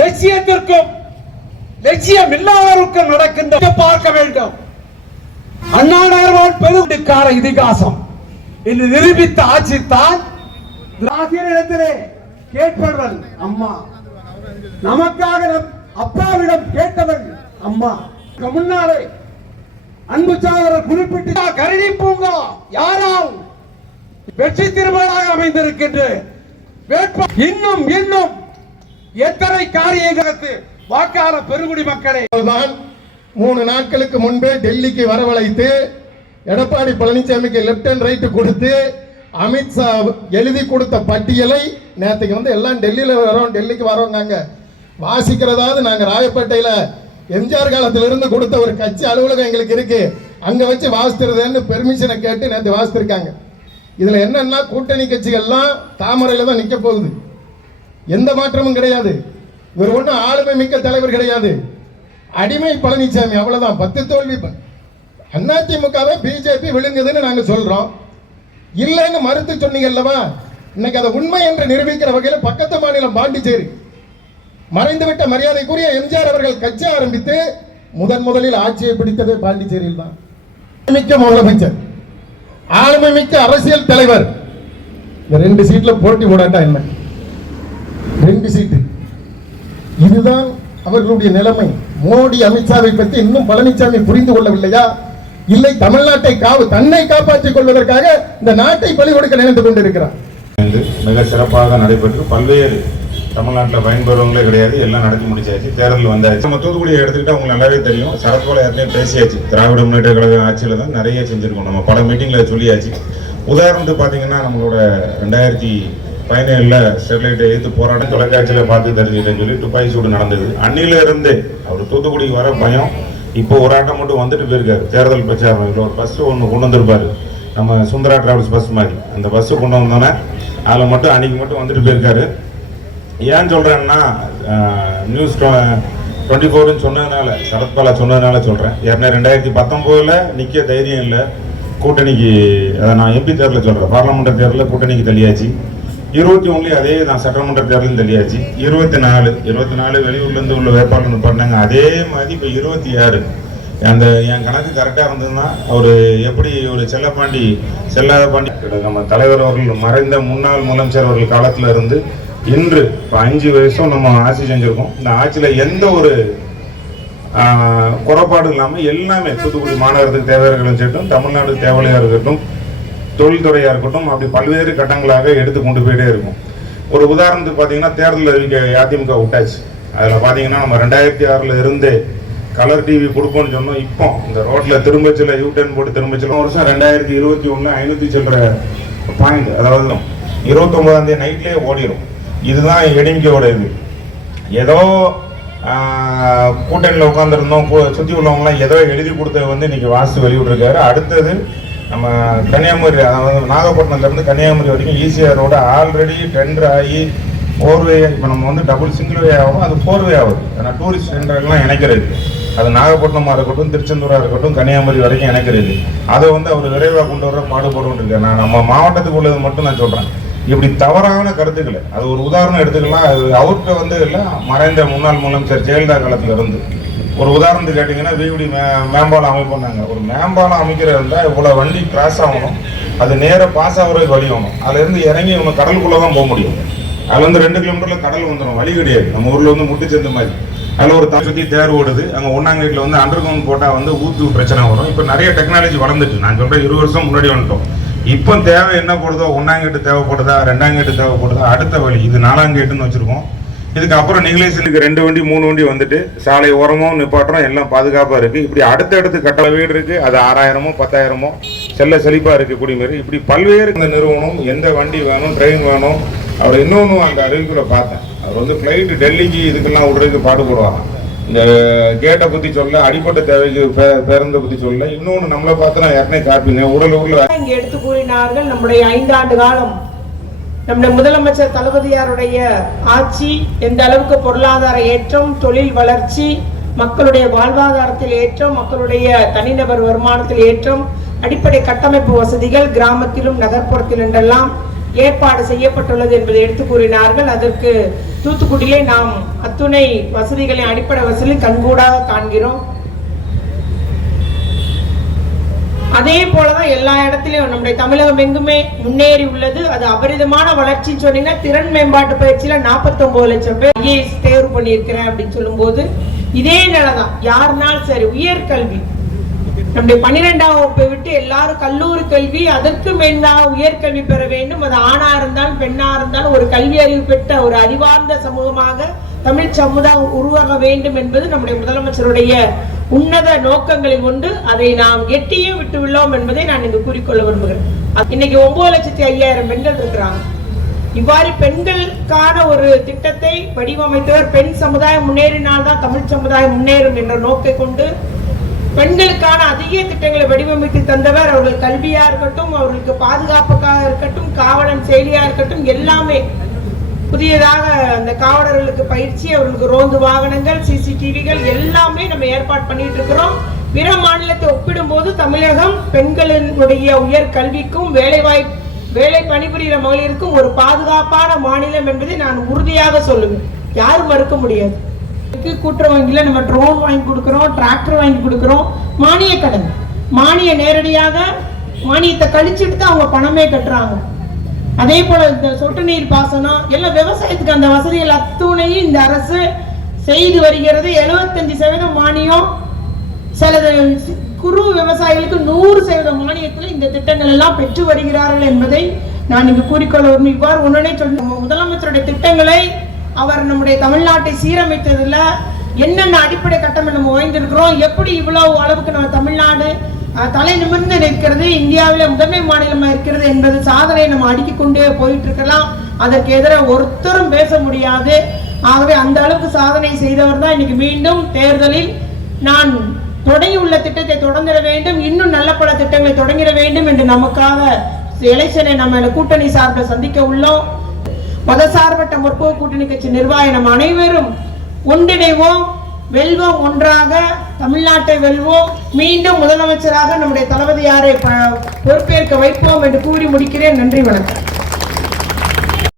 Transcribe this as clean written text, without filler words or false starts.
லட்சியத்திற்கும் லட்சியம் இல்லாதவருக்கும் நடக்கின்ற பார்க்க வேண்டும். அண்ணா நகர்வால் பெருக்கார இதிகாசம் என்று நிரூபித்த ஆட்சித்தான் திராவிடத்திலே கேட்பவர்கள் அம்மா, நமக்காக அப்பாவிடம் கேட்டவர்கள் அம்மா. முன்னாலே அன்பு சகோதரர் குறிப்பிட்ட கருணி பூங்கா யாரால் வெற்றி திருமணமாக அமைந்திருக்கின்ற இன்னும் இன்னும் எத்தனை காரியங்களுக்கு வாக்காளர் பெருங்குடி மக்களை 3 நாட்களுக்கு முன்பே டெல்லிக்கு வரவழைத்து எடப்பாடி பழனிசாமிக்கு லெப்ட் அண்ட் ரைட் கொடுத்து அமித்ஷா எழுதி கொடுத்த பட்டியலை நேற்றுக்கு வந்து எல்லாம் டெல்லியில் வரோம், டெல்லிக்கு வரோங்க வாசிக்கிறதாவது. நாங்கள் ராயப்பேட்டையில் எம்ஜிஆர் காலத்திலிருந்து கொடுத்த ஒரு கட்சி அலுவலகம் எங்களுக்கு இருக்கு, அங்கே வச்சு வாசித்துறதுன்னு பெர்மிஷனை கேட்டு நேற்று வாசித்திருக்காங்க. இதில் என்னன்னா கூட்டணி கட்சிகள்லாம் தாமரையில் தான் நிற்க போகுது, எந்த மாற்றமும் கிடையாது. இவர் ஒன்றும் ஆளுமை மிக்க தலைவர் கிடையாது, அடிமை பழனிசாமி, அவ்வளவுதான். 10 தோல்வி. அதிமுகவை பிஜேபி விழுங்குதுன்னு நாங்க சொல்றோம், இல்லைன்னு மறுத்து சொன்னீங்க அல்லவா? இன்னைக்கு அதை உண்மை என்று நிரூபிக்கிற வகையில் பக்கத்து மாநிலம் பாண்டிச்சேரி மறைந்துவிட்ட மரியாதைக்குரிய எம்ஜிஆர் அவர்கள் கட்சி ஆரம்பித்து முதலில் ஆட்சியை பிடித்ததே பாண்டிச்சேரியில் தான். மிக்க முதலமைச்சர், ஆளுமை மிக்க அரசியல் தலைவர். இந்த 2 சீட்ல போட்டி போடாட்டா என்ன? 2 சீட்டு. இதுதான் அவர்களுடைய நிலைமை. மோடி அமித்ஷாவை பற்றி இன்னும் பழனிசாமி புரிந்து கொள்ளவில்லையா? இல்லை தமிழ்நாட்டை தன்னை காப்பாற்றிக் கொள்வதற்காக இந்த நாட்டை பலி கொடுக்க நினைத்துக் கொண்டிருக்கிறார். மிக சிறப்பாக நடைபெற்று பல்வேறு தமிழ்நாட்டில் பயன்பெறுவங்களே கிடையாது, எல்லாம் நடத்தி முடிச்சாச்சு. தேர்தல் வந்தாச்சு. நம்ம தூத்துக்குடியை எடுத்துக்கிட்டா உங்களுக்கு நல்லாவே தெரியும். சரத்பால ஏற்கனவே பேசியாச்சு. திராவிட முன்னேற்ற கழக ஆட்சியில் தான் நிறைய செஞ்சிருக்கோம். நம்ம பல மீட்டிங்கில் சொல்லியாச்சு. உதாரணத்துக்கு பார்த்தீங்கன்னா நம்மளோட 2017 ஸ்டெர்லைட்டை எதிர்த்து போராட்டம் தொலைக்காட்சியில் பார்த்து தெரிஞ்சுக்கிட்டேன்னு சொல்லி துப்பாக்கி சூடு நடந்தது. அன்னில இருந்தே அவர் தூத்துக்குடிக்கு வர பயம். இப்போ ஒரு ஆட்டம் மட்டும் வந்துட்டு போயிருக்காரு. தேர்தல் பிரச்சாரம் இல்லை, ஒரு பஸ் ஒன்று கொண்டு வந்திருப்பாரு, நம்ம சுந்தரா டிராவல்ஸ் பஸ் மாதிரி. அந்த பஸ்ஸு கொண்டு வந்தோன்னே அதில் மட்டும் அன்னைக்கு மட்டும் வந்துட்டு போயிருக்காரு. ஏன் சொல்கிறேன்னா நியூஸ் 24 சொன்னதுனால, சரத்பாலா சொன்னதுனால சொல்கிறேன். ஏற்கனவே 2019 நிற்க தைரியம் இல்லை கூட்டணிக்கு. அதை நான் எம்பி தேர்தலில் சொல்கிறேன். பார்லமெண்ட் தேர்தலில் கூட்டணிக்கு தள்ளியாச்சு. 21 அதே தான் சட்டமன்ற தேர்தலும் தெரியாச்சு. 24 வெளியூர்லேருந்து உள்ள வேட்பாளர் பண்ணாங்க. அதே மாதிரி இப்போ 26 அந்த என் கணக்கு கரெக்டாக இருந்ததுன்னா அவர் எப்படி ஒரு செல்லாத பாண்டி நம்ம தலைவர் அவர்கள் மறைந்த முன்னாள் முதலமைச்சர் அவர்கள் காலத்தில் இருந்து இன்று இப்போ 5 வருஷம் நம்ம ஆட்சி செஞ்சுருக்கோம். இந்த ஆட்சியில் எந்த ஒரு குறைபாடு இல்லாமல் எல்லாமே தூத்துக்குடி மாநகரத்துக்கு தேவையாக இருக்கட்டும், தமிழ்நாட்டுக்கு தேவையாக இருக்கட்டும், தொழில்துறையாக இருக்கட்டும், அப்படி பல்வேறு கட்டங்களாக எடுத்து கொண்டு போயிட்டே இருக்கும். ஒரு உதாரணத்துக்கு பார்த்தீங்கன்னா தேர்தல் அறிவிக்க அதிமுக விட்டாச்சு. அதில் பார்த்தீங்கன்னா நம்ம 2006 இருந்தே கலர் டிவி கொடுப்போம்னு சொன்னோம். இப்போ இந்த ரோட்டில் திரும்பச்சில் யூடர்ன் போட்டு திரும்பச்சில் வருஷம் 2021 500 சில்லற பாயிண்ட், அதாவது 29ஆம் தேதி நைட்லேயே ஓடிடும். இதுதான் எடிமிக்கையோட இது. ஏதோ கூட்டணியில் உட்காந்துருந்தோம், சுற்றி உள்ளவங்களாம் ஏதோ எழுதி கொடுத்தது வந்து இன்னைக்கு வாசித்து வெளியிட்டிருக்காரு. அடுத்தது நம்ம கன்னியாகுமரி, அதாவது நாகப்பட்டினத்துலேருந்து கன்னியாகுமரி வரைக்கும் ஈசிஆர் ரோடு ஆல்ரெடி டெண்டர் ஆகி 4வே. இப்போ நம்ம வந்து டபுள் சிங்கிள் வே ஆகும், அது 4வே ஆகுது. ஏன்னா டூரிஸ்ட் சென்டர்லாம் இணைக்கிறது, அது நாகப்பட்டினமாக இருக்கட்டும், திருச்செந்தூராக இருக்கட்டும், கன்னியாகுமரி வரைக்கும் இணைக்கிறது. அதை வந்து அவர் விரைவாக கொண்டு வர பாடுபட்டு இருக்கேன். நான் நம்ம மாவட்டத்துக்கு உள்ளது மட்டும் நான் சொல்கிறேன். இப்படி தவறான கருத்துக்களை அது ஒரு உதாரணம் எடுத்துக்கலாம். அது அவர்கிட்ட வந்து இல்லை, மறைந்த முன்னாள் முதலமைச்சர் ஜெயலலிதா காலத்தில் இருந்து ஒரு உதாரணத்துக்கு கேட்டிங்கன்னா வீடு மேம்பாலம் அமைப்பாங்க. ஒரு மேம்பாலம் அமைக்கிறது இருந்தால் இவ்வளோ வண்டி கிராஸ் ஆகணும், அது நேராக பாஸ் ஆகிறதுக்கு வழி ஆகணும். அதுலேருந்து இறங்கி இவங்க கடலுக்குள்ளே தான் போக முடியும். அதில் வந்து 2 கிலோமீட்டரில் கடல் வந்துடும், வழி கிடையாது. நம்ம ஊரில் வந்து முட்டுச்சந்த மாதிரி. அதில் ஒரு சுற்றி தேர் ஓடுது. அங்கே ஒன்னாங்கேட்டில் வந்து அண்டர் கிரவுண்ட் போட்டால் வந்து ஊத்து பிரச்சனை வரும். இப்போ நிறைய டெக்னாலஜி வளர்ந்துட்டு, நான் சொல்கிறேன் 20 வருஷம் முன்னாடி வந்துட்டோம். இப்போ தேவை என்ன போடுதோ, 1ஆம் கேட்டு தேவைப்படுதா, 2ஆம் கேட்டு தேவைப்படுதா, அடுத்த வழி இது 4ஆம் கேட்டுன்னு வச்சுருக்கோம். இதுக்கு அப்புறம் நீங்களேசனுக்கு 2 வண்டி 3 வண்டி வந்துட்டு சாலை ஓரமும் நிப்பாட்டுறோம், எல்லாம் பாதுகாப்பாக இருக்குது. இப்படி அடுத்தடுத்து கட்டளை வீடு இருக்குது, அது 6000மோ 10,000மோ செழிப்பாக இருக்குது குடிமேறு. இப்படி பல்வேறு இந்த நிறுவனம் எந்த வண்டி வேணும், ட்ரெயின் வேணும். அவர் இன்னொன்று அந்த அறிவிப்புல பார்த்தேன், அவர் வந்து ஃப்ளைட்டு டெல்லிக்கு இதுக்கெல்லாம் விடுறதுக்கு பாடுபடுவாங்க. இந்த கேட்டை பற்றி சொல்ல, அடிப்பட்ட தேவைக்கு பேருந்தை பற்றி சொல்ல. இன்னொன்று நம்மளை பார்த்து நான் ஏற்கனவே காப்பீங்க ஊரில் இங்கே எடுத்து கூறினார்கள். நம்முடைய 5 ஆண்டு காலம் நம்முடைய முதலமைச்சர் தளபதியாருடைய ஆட்சி எந்த அளவுக்கு பொருளாதார ஏற்றம், தொழில் வளர்ச்சி, மக்களுடைய வாழ்வாதாரத்தில் ஏற்றம், மக்களுடைய தனிநபர் வருமானத்தில் ஏற்றம், அடிப்படை கட்டமைப்பு வசதிகள் கிராமத்திலும் நகர்ப்புறத்தில் என்றெல்லாம் ஏற்பாடு செய்யப்பட்டுள்ளது என்பதை எடுத்து கூறினார்கள். அதற்கு தூத்துக்குடியிலே நாம் அத்துணை வசதிகளை அடிப்படை வசதி கண்கூடாக காண்கிறோம். அதே போலதான் எல்லா இடத்திலையும் நம்முடைய தமிழகம் எங்குமே முன்னேறி உள்ளது. அது அபரிதமான வளர்ச்சி சொன்னீங்கன்னா, திறன் மேம்பாட்டு பயிற்சியில 49 லட்சம் பேர் IAS தேர்வு பண்ணியிருக்கிறேன் அப்படின்னு சொல்லும் போது இதே நிலைதான். யாருனாலும் சரி, உயர்கல்வி நம்முடைய 12ஆம் வகுப்பை விட்டு எல்லாரும் கல்லூரி கல்வி, அதற்கு மேலாக உயர்கல்வி பெற வேண்டும். அது ஆணா இருந்தாலும் பெண்ணா இருந்தாலும் ஒரு கல்வி அறிவு பெற்ற ஒரு அறிவார்ந்த சமூகமாக தமிழ் சமுதாயம் உருவாக வேண்டும் என்பது நம்முடைய முதலமைச்சருடைய உன்னத நோக்கங்களில் ஒன்று. அதை நாம் எட்டியும் விட்டு உள்ளோம் என்பதை நான் இங்கு கூறிக்கொள்ள விரும்புகிறேன். இன்னைக்கு 9,05,000 பெண்கள் இருக்கிறாங்க. இவ்வாறு பெண்களுக்கான ஒரு திட்டத்தை வடிவமைத்தவர். பெண் சமுதாயம் முன்னேறினால்தான் தமிழ் சமுதாயம் முன்னேறும் என்ற நோக்கை கொண்டு பெண்களுக்கான அதிக திட்டங்களை வடிவமைத்து தந்தவர். அவர்கள் கல்வியா இருக்கட்டும், அவர்களுக்கு பாதுகாப்புக்காக இருக்கட்டும், காவலன் செயலியா இருக்கட்டும், எல்லாமே புதியதாக அந்த காவலர்களுக்கு பயிற்சி, அவர்களுக்கு ரோந்து வாகனங்கள், CCTVகள் எல்லாமே நம்ம ஏற்பாடு பண்ணிட்டு இருக்கிறோம். பிற மாநிலத்தை ஒப்பிடும் போது தமிழகம் பெண்களினுடைய உயர் கல்விக்கும் வேலை பணிபுரிகிற மகளிருக்கும் ஒரு பாதுகாப்பான மாநிலம் என்பதை நான் உறுதியாக சொல்லுவேன். யாரும் மறுக்க முடியாது. கூட்டுறவு வங்கியில நம்ம ட்ரோன் வாங்கி கொடுக்கிறோம், டிராக்டர் வாங்கி கொடுக்கிறோம், மானிய கடன், நேரடியாக மானியத்தை கழிச்சுட்டு தான் அவங்க பணமே கட்டுறாங்க. அதே போல இந்த சொட்டு நீர் பாசனம் எல்லாம் விவசாயத்துக்கு அந்த வசதிகள் அத்துணையும் இந்த அரசு செய்து வருகிறது. 75% மானியம், சில குறு விவசாயிகளுக்கு 100% மானியத்தில் இந்த திட்டங்கள் எல்லாம் பெற்று வருகிறார்கள் என்பதை நான் இங்கு கூறிக்கொள்ள விரும்புகிறேன். இவ்வாறு ஒன்றுனே சொல்லி முதலமைச்சருடைய திட்டங்களை அவர் நம்முடைய தமிழ்நாட்டை சீரமைத்ததுல என்னென்ன அடிப்படை கட்டமைப்பு நம்ம வாங்கியிருக்கிறோம், எப்படி இவ்வளவு அளவுக்கு நம்ம தமிழ்நாடு தலை நிமிர்ந்து நிற்கிறது, இந்தியாவில முதன்மை மாநிலமா இருக்கிறது என்பது சாதனை நம்ம அடுக்கிக் கொண்டே போயிட்டு இருக்கலாம். அதற்கு எதிராக ஒருத்தரும் பேச முடியாது. ஆகவே அந்த அளவுக்கு சாதனை செய்தவர் தான் இன்னைக்கு மீண்டும் தேர்தலில் நான் தொடங்கி உள்ள திட்டத்தை தொடங்கிட வேண்டும், இன்னும் நல்ல பல திட்டங்களை தொடங்கிட வேண்டும் என்று நமக்காக எலெக்ஷனை நம்ம கூட்டணி சார்பில் சந்திக்க உள்ளோம். மதசார்பற்ற முற்போக்கு கூட்டணி கட்சி நிர்வாகி நம்ம அனைவரும் ஒன்றிணைவோம், வெல்வோம், ஒன்றாக தமிழ்நாட்டை வெல்வோம், மீண்டும் முதலமைச்சராக நம்முடைய தளபதியாரை பொறுப்பேற்க வைப்போம் என்று கூறி முடிக்கிறேன். நன்றி, வணக்கம்.